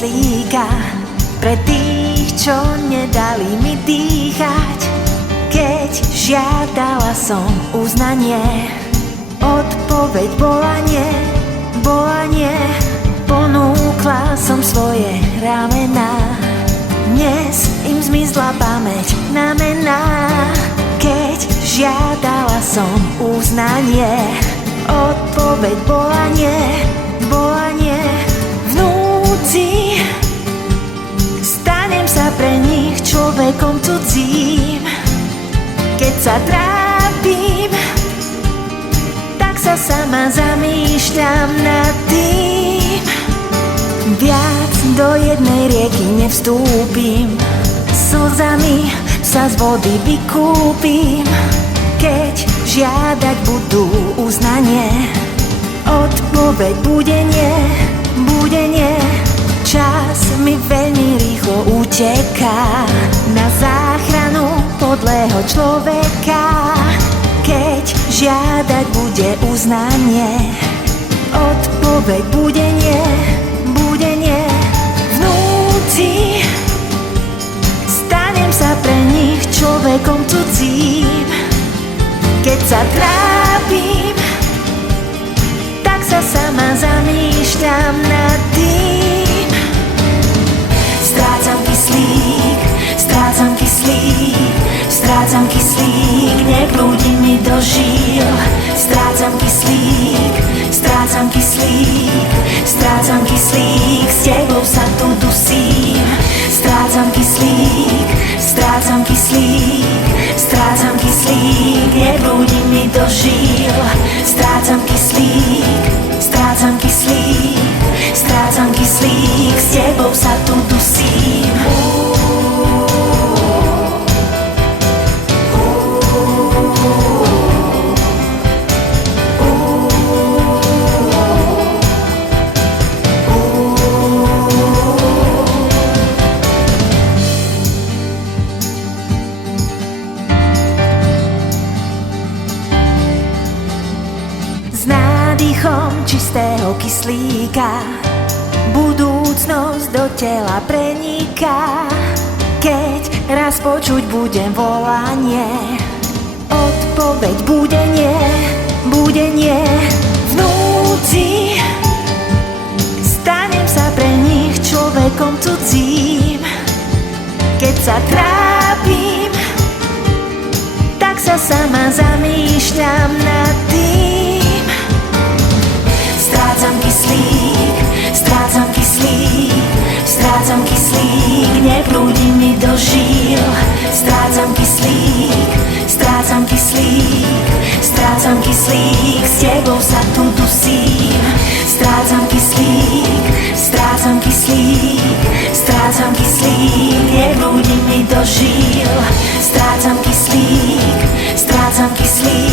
kyslíka pre tých, čo nedali mi dýchať. Keď žiadala som uznanie, odpoveď bola nie, bola nie. Ponúkla som svoje ramená, dnes im zmizla pamäť na mená. Keď žiadala som uznanie, odpoveď bola nie, bola nie. Vnúci, stanem sa pre nich človekom cudzím. Keď sa trápim, tak sa sama zamýšľam nad tým. Viac do jednej rieky nevstúpim, slzami sa z vody vykúpim. Keď žiadať budú uznanie, odpoveď bude nie, bude nie. Čas mi veľmi rýchlo uteká na záchranu podlého človeka. Keď žiadať bude uznanie, odpoveď bude nie, bude nie. Vnúci, stanem sa pre nich človekom cudzím. Keď sa trápim, tak sa sama zamýšľam nad tým. Strácam kyslík, strácam kyslík, strácam kyslík, neprúdi mi do žíl. Strácam kyslík, strácam kyslík, strácam kyslík, s tebou sa tu dusím. Strácam kyslík, strácam kyslík, strácam kyslík, neprúdi mi do žíl. Strácam kyslík, strácam kyslík, strácam kyslík, s tebou sa tu dusím. Čistého kyslíka budúcnosť do tela preniká. Keď raz počuť budem volanie, odpoveď bude nie, bude nie. Vnúci, stanem sa pre nich človekom cudzím. Keď sa trápim, tak sa sama zamýšľam nad tým. Strácam kyslík, strácam kyslík, strácam kyslík, neprúdi mi do žíl. Strácam kyslík, strácam kyslík, strácam kyslík, s tebou sa tu dusím. Strácam kyslík, strácam kyslík, strácam kyslík, neprúdi mi do žíl. Strácam kyslík, strácam kyslík,